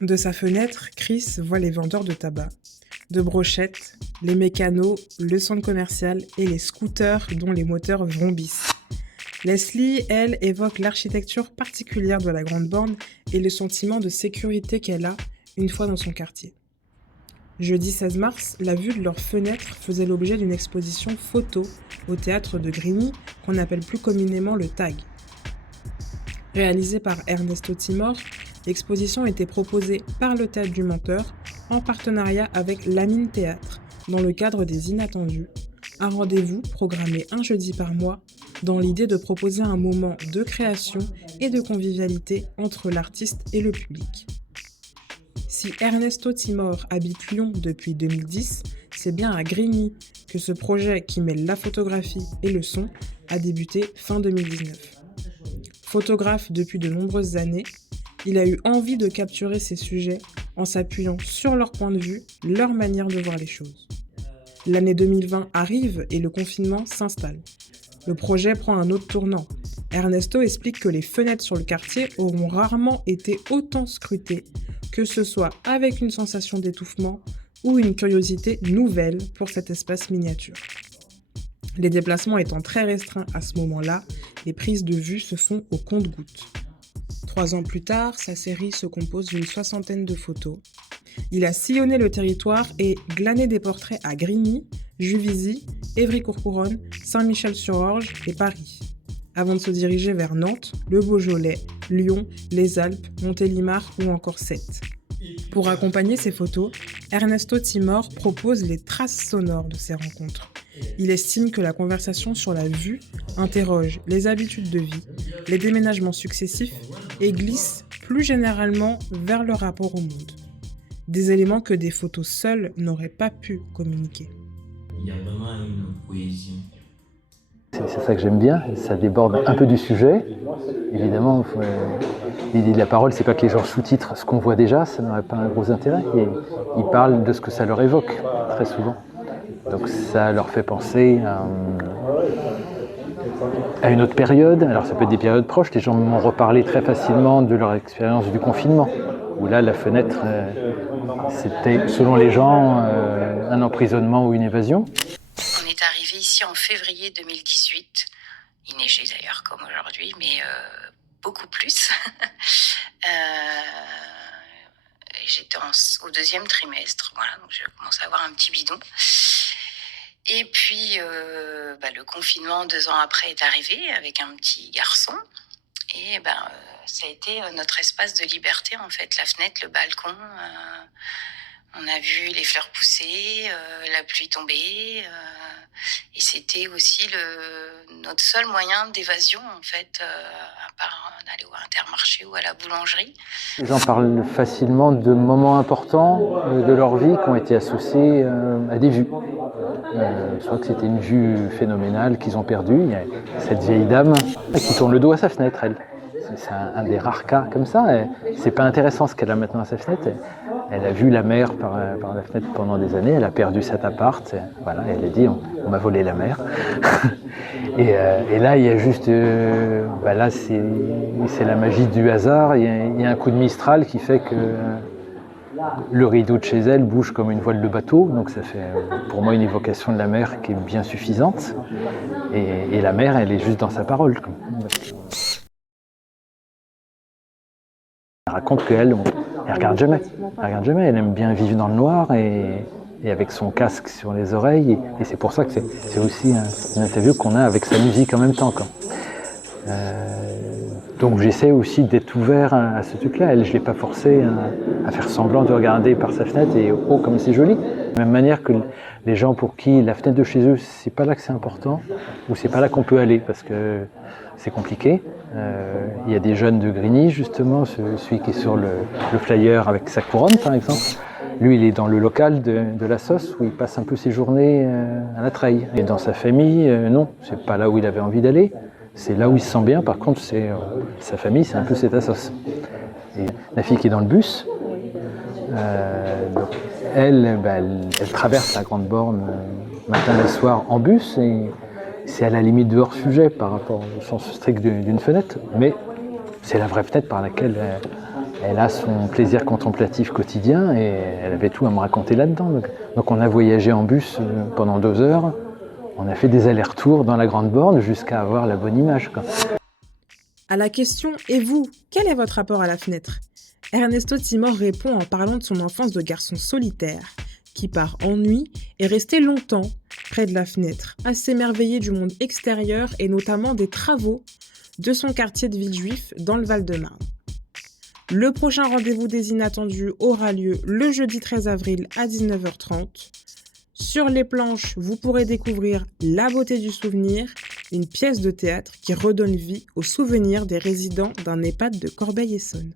De sa fenêtre, Chris voit les vendeurs de tabac, de brochettes, les mécanos, le centre commercial et les scooters dont les moteurs vrombissent. Leslie, elle, évoque l'architecture particulière de la Grande Borne et le sentiment de sécurité qu'elle a une fois dans son quartier. Jeudi 16 mars, la vue de leur fenêtre faisait l'objet d'une exposition photo au théâtre de Grigny qu'on appelle plus communément le TAG. Réalisée par Ernesto Timor, l'exposition était proposée par le Théâtre du Menteur en partenariat avec l'Amine Théâtre dans le cadre des Inattendus, un rendez-vous programmé un jeudi par mois dans l'idée de proposer un moment de création et de convivialité entre l'artiste et le public. Si Ernesto Timor habite Lyon depuis 2010, c'est bien à Grigny que ce projet qui mêle la photographie et le son a débuté fin 2019. Photographe depuis de nombreuses années, il a eu envie de capturer ces sujets en s'appuyant sur leur point de vue, leur manière de voir les choses. L'année 2020 arrive et le confinement s'installe. Le projet prend un autre tournant. Ernesto explique que les fenêtres sur le quartier auront rarement été autant scrutées, que ce soit avec une sensation d'étouffement ou une curiosité nouvelle pour cet espace miniature. Les déplacements étant très restreints à ce moment-là, les prises de vue se font au compte-gouttes. 3 ans plus tard, sa série se compose d'une 60aine de photos. Il a sillonné le territoire et glané des portraits à Grigny, Juvisy, Évry-Courcouronnes, Saint-Michel-sur-Orge et Paris, avant de se diriger vers Nantes, le Beaujolais, Lyon, les Alpes, Montélimar ou encore Sète. Pour accompagner ces photos, Ernesto Timor propose les traces sonores de ces rencontres. Il estime que la conversation sur la vue interroge les habitudes de vie, les déménagements successifs et glisse plus généralement vers le rapport au monde. Des éléments que des photos seules n'auraient pas pu communiquer. Il y a vraiment une cohésion. C'est ça que j'aime bien, ça déborde un peu du sujet. Évidemment, l'idée de la parole, c'est pas que les gens sous-titrent ce qu'on voit déjà, ça n'aurait pas un gros intérêt. Et ils parlent de ce que ça leur évoque, très souvent. Donc ça leur fait penser à une autre période. Alors ça peut être des périodes proches, les gens m'ont reparlé très facilement de leur expérience du confinement, où là, la fenêtre, c'était, selon les gens, un emprisonnement ou une évasion. On est arrivé ici en février 2018. Il neigeait d'ailleurs comme aujourd'hui, mais beaucoup plus. Et j'étais au 2e trimestre, voilà, donc j'ai commencé à avoir un petit bidon. Et puis, le confinement 2 ans après est arrivé avec un petit garçon. Et ça a été notre espace de liberté, en fait, la fenêtre, le balcon. On a vu les fleurs pousser, la pluie tomber, et c'était aussi notre seul moyen d'évasion, en fait, à part d'aller au Intermarché ou à la boulangerie. Les gens parlent facilement de moments importants de leur vie qui ont été associés à des vues. Je crois que c'était une vue phénoménale qu'ils ont perdue. Il y a cette vieille dame qui tourne le dos à sa fenêtre, elle. C'est un des rares cas comme ça. C'est pas intéressant ce qu'elle a maintenant à sa fenêtre. Elle a vu la mer par la fenêtre pendant des années. Elle a perdu cet appart. Voilà, elle a dit on m'a volé la mer. et là, il y a juste, là, c'est la magie du hasard. Il y a un coup de Mistral qui fait que le rideau de chez elle bouge comme une voile de bateau. Donc ça fait pour moi une évocation de la mer qui est bien suffisante. Et la mer, elle est juste dans sa parole. Elle raconte qu'elle elle regarde jamais. Elle aime bien vivre dans le noir et avec son casque sur les oreilles. Et c'est pour ça que c'est aussi une interview qu'on a avec sa musique en même temps. Donc j'essaie aussi d'être ouvert à ce truc-là. Elle, je ne l'ai pas forcée à faire semblant de regarder par sa fenêtre et oh comme c'est joli. De la même manière que les gens pour qui la fenêtre de chez eux, c'est pas là que c'est important ou c'est pas là qu'on peut aller parce que c'est compliqué. Il y a des jeunes de Grigny justement, celui qui est sur le flyer avec sa couronne par exemple. Lui, il est dans le local de la sauce où il passe un peu ses journées à la treille. Et dans sa famille, non, c'est pas là où il avait envie d'aller. C'est là où il se sent bien, par contre, sa famille, c'est un peu cette sauce. Et la fille qui est dans le bus, elle traverse la Grande Borne matin et soir en bus, et c'est à la limite de hors-sujet par rapport au sens strict d'une fenêtre, mais c'est la vraie fenêtre par laquelle elle a son plaisir contemplatif quotidien et elle avait tout à me raconter là-dedans. Donc on a voyagé en bus pendant 2 heures, on a fait des allers-retours dans la grande borne jusqu'à avoir la bonne image, quoi. À la question « Et vous, quel est votre rapport à la fenêtre ?» Ernesto Timor répond en parlant de son enfance de garçon solitaire, qui par ennui est resté longtemps près de la fenêtre, à s'émerveiller du monde extérieur et notamment des travaux de son quartier de Villejuif dans le Val-de-Marne. Le prochain rendez-vous des Inattendus aura lieu le jeudi 13 avril à 19h30. Sur les planches, vous pourrez découvrir La beauté du souvenir, une pièce de théâtre qui redonne vie aux souvenirs des résidents d'un EHPAD de Corbeil-Essonnes.